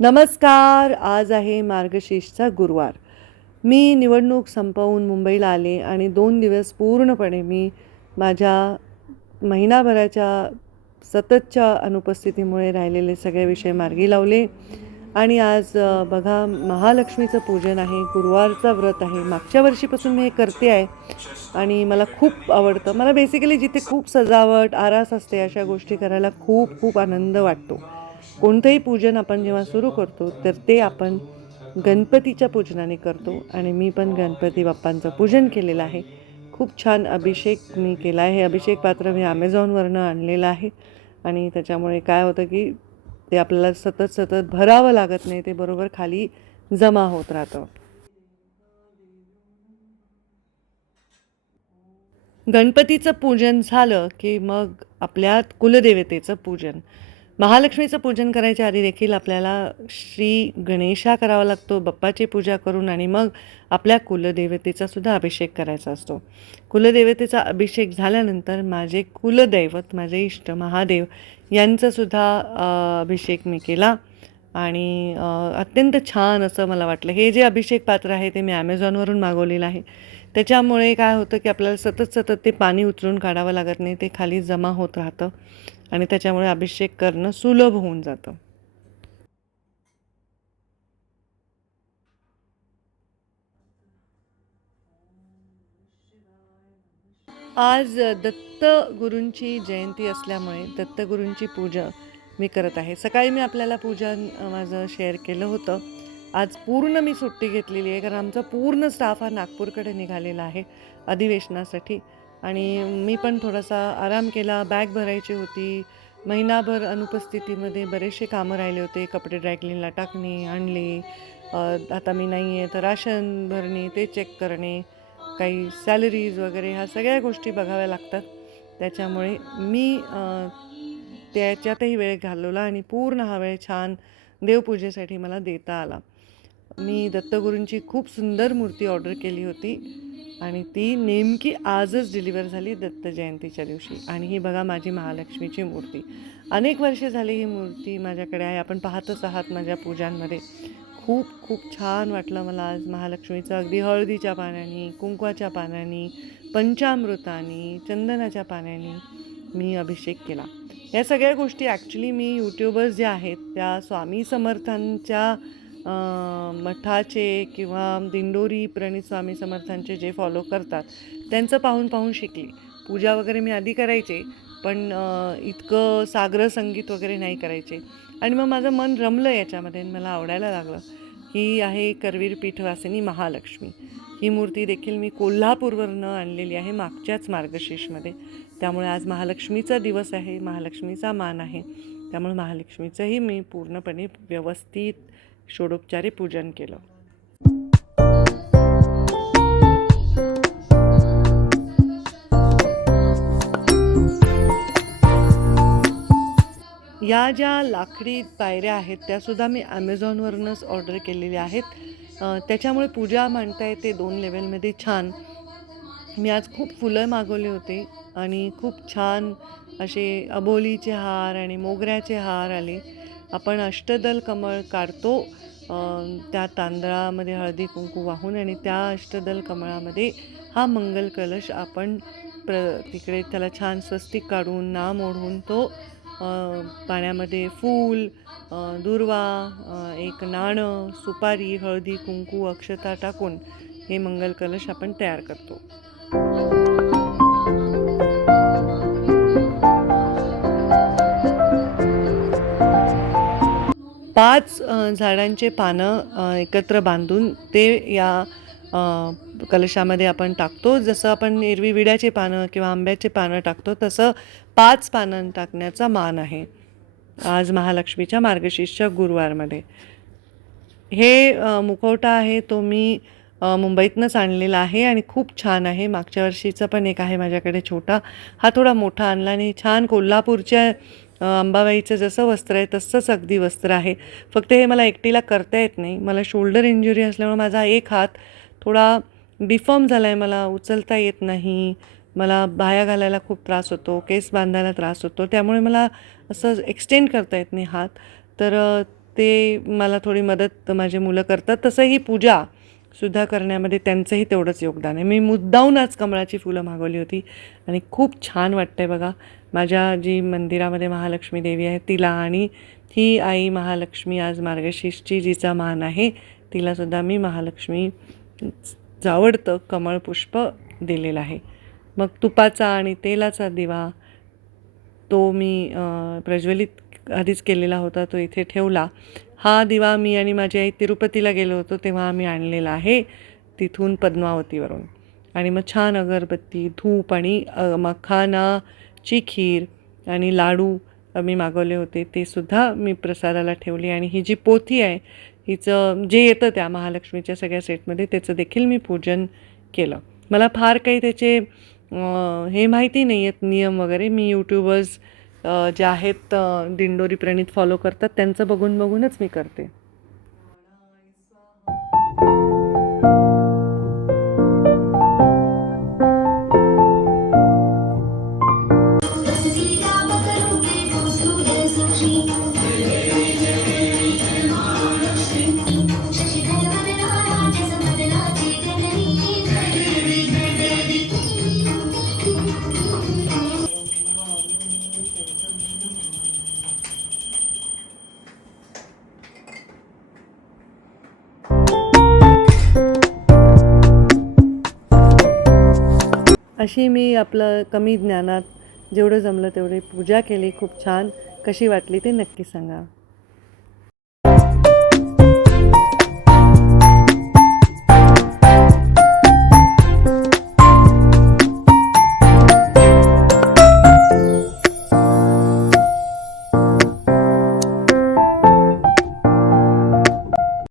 नमस्कार. आज आहे मार्गशीर्षचा गुरुवार. मी निवडणूक संपवून मुंबईला आले आणि 2 दिवस पूर्णपणे मी माझ्या महिनाभराच्या सततच्या अनुपस्थितीमुळे राहिलेले सगळे विषय मार्गी लावले. आणि आज बघा, महालक्ष्मीचं पूजन आहे, गुरुवारचं व्रत आहे. मागच्या वर्षीपासून मी हे करते आहे आणि मला खूप आवडतं. मला बेसिकली जिथे खूप सजावट, आरास असते अशा गोष्टी करायला खूप खूप आनंद वाटतो. कोणतंही पूजन आपण जेव्हा सुरू करतो तर ते आपण गणपतीच्या पूजनाने करतो आणि मी पण गणपती बाप्पांचं पूजन केलेलं आहे. खूप छान अभिषेक मी केला आहे. हे अभिषेक पात्र मी ॲमेझॉनवरनं आणलेलं आहे आणि त्याच्यामुळे काय होतं की ते आपल्याला सतत सतत भरावं लागत नाही, ते बरोबर खाली जमा होत राहतं. गणपतीचं पूजन झालं की मग आपल्या कुलदेवतेचं पूजन. महालक्ष्मीचं पूजन करायच्या आधी देखील आपल्याला श्री गणेशा करावा लागतो, बाप्पाची पूजा करून, आणि मग आपल्या कुलदेवतेचा सुद्धा अभिषेक करायचा असतो. कुलदेवतेचा अभिषेक झाल्यानंतर माझे कुलदैवत, माझे इष्ट महादेव यांचासुद्धा अभिषेक मी केला आणि अत्यंत छान असं मला वाटलं. हे जे अभिषेक पात्र आहे ते मी ॲमेझॉनवरून मागवलेलं आहे. त्याच्यामुळे काय होतं की आपल्याला सतत सतत ते पाणी उचलून काढावं लागत नाही, ते खाली जमा होत राहतं आणि त्याच्यामुळे अभिषेक करणं सुलभ होऊन जातं. आज दत्त गुरूंची जयंती असल्यामुळे दत्तगुरूंची पूजा मी करत आहे. सकाळी मी आपल्याला पूजन माझं शेअर केलं होतं. आज पूर्ण मी सुट्टी घेतलेली आहे, कारण आमचा पूर्ण स्टाफ हा नागपूरकडे निघालेला आहे अधिवेशनासाठी आणि मी पण थोडासा आराम केला. बॅग भरायची होती. महिनाभर अनुपस्थितीमध्ये बरेचसे कामं राहिले होते. कपडे ड्रायक्लीनला टाकणे, आणले. आता मी नाही आहे तर राशन भरणे, ते चेक करणे, काही सॅलरीज वगैरे ह्या सगळ्या गोष्टी बघाव्या लागतात. त्याच्यामुळे मी त्याच्यातही वेळ घालवला आणि पूर्ण हा वेळ छान देवपूजेसाठी मला देता आला. मी दत्तगुरूंची खूप सुंदर मूर्ती ऑर्डर केली होती आणि ती नेमकी आजच डिलिव्हर झाली दत्त जयंतीच्या दिवशी. आणि ही बघा माझी महालक्ष्मीची मूर्ती. अनेक वर्षे झाली ही मूर्ती माझ्याकडे आहे. आपण पाहतच आहात माझ्या पूजांमध्ये. खूप खूप छान वाटलं मला आज महालक्ष्मीचं अगदी हळदीच्या पाण्याने, कुंकवाच्या पाण्याने, पंचामृताने, चंदनाच्या पाण्याने मी अभिषेक केला. या सगळ्या गोष्टी ॲक्च्युली मी यूट्यूबर्स ज्या आहेत त्या स्वामी समर्थांच्या मठाचे किंवा दिंडोरी प्रणित स्वामी समर्थांचे जे फॉलो करतात त्यांचं पाहून पाहून शिकली. पूजा वगैरे मी आधी करायचे, पण इतकं साग्र संगीत वगैरे नाही करायचे. आणि मग माझं मन रमलं याच्यामध्ये आणि मला आवडायला लागलं. ही आहे करवीर पीठवासिनी महालक्ष्मी. ही मूर्ती देखील मी कोल्हापूरवरनं आणलेली आहे मागच्याच मार्गशीर्षमध्ये. त्यामुळे आज महालक्ष्मीचा दिवस आहे, महालक्ष्मीचा मान आहे. त्यामुळे महालक्ष्मीचंही मी पूर्णपणे व्यवस्थित षोडोपचारे पूजन केलं. या ज्या लाकडी पायऱ्या आहेत त्यासुद्धा मी ॲमेझॉनवरूनच ऑर्डर केलेल्या आहेत. त्याच्यामुळे पूजा मांडता येते 2 लेवलमध्ये छान. मी आज खूप फुलं मागवली होती आणि खूप छान असे अबोलीचे हार आणि मोगऱ्याचे हार आले. आपण अष्टदल कमळ काढतो त्या तांदळामध्ये हळदी कुंकू वाहून, आणि त्या अष्टदल कमळामध्ये हा मंगल कलश आपण तिकडे त्याला छान स्वस्तिक काढून नाम ओढून तो पाण्यामध्ये फूल, दुर्वा, एक नाणं, सुपारी, हळदी कुंकू, अक्षता टाकून हे मंगल कलश आपण तयार करतो. पाच झाडांचे पानं एकत्र बांधून ते या कलशामध्ये आपण टाकतो. जसं आपण एरवी विड्याचे पानं किंवा आंब्याचे पानं टाकतो तसं 5 पानं टाकण्याचा मान आहे आज महालक्ष्मीच्या मार्गशीर्ष गुरुवारमध्ये. हे मुखवटा आहे तो मी मुंबईतनंच आणलेला आहे आणि खूप छान आहे. मागच्या वर्षीचा पण एक आहे माझ्याकडे छोटा. हा थोडा मोठा आणला आणि छान कोल्हापूरच्या अंबाबाईचं जसं वस्त्र आहे तसंच अगदी वस्त्र आहे. फक्त हे मला एकटीला करता येत नाही. मला शोल्डर इंजुरी असल्यामुळे माझा एक हात थोडा डिफॉर्म झाला आहे. मला उचलता येत नाही. मला बाह्या घालायला खूप त्रास होतो, केस बांधायला त्रास होतो. त्यामुळे मला असं एक्सटेंड करता येत नाही हात. तर ते मला थोडी मदत माझी मुलं करतात. तसं ही पूजासुद्धा करण्यामध्ये त्यांचंही तेवढंच योगदान आहे. मी मुद्दामून आज कमळाची फुलं मागवली होती आणि खूप छान वाटतं आहे बघा. माझ्या जी मंदिरामध्ये महालक्ष्मी देवी आहे तिला आणि ही आई महालक्ष्मी आज मार्गशीर्षची जिचा मान आहे तिलासुद्धा मी महालक्ष्मीचं आवडतं कमळ पुष्प दिलेलं आहे. मग तुपाचा आणि तेलाचा दिवा तो मी प्रज्वलित आधीच केलेला होता, तो इथे ठेवला. हा दिवा मी आणि माझी आई तिरुपतीला गेलो होतो तेव्हा आम्ही आणलेला आहे तिथून पद्मावतीवरून. आणि मग छान अगरबत्ती, धूप आणि मखानाची खीर आणि लाडू मी मागवले होते ते सुद्धा मी प्रसादाला ठेवली. आणि ही जी पोथी आहे हिचं जे येतं त्या महालक्ष्मीच्या सगळ्या सेटमध्ये त्याचं देखील मी पूजन केलं. मला फार काही त्याचे हे माहिती नाही आहेत नियम वगैरे. मी यूट्यूबर्स जे आहेत दिंडोरी प्रणीत फॉलो करतात त्यांचं बघूनच मी करते. अशी मी आपलं कमी ज्ञानात जेवढं जमलं तेवढी पूजा केली. खूप छान. कशी वाटली ते नक्की सांगा.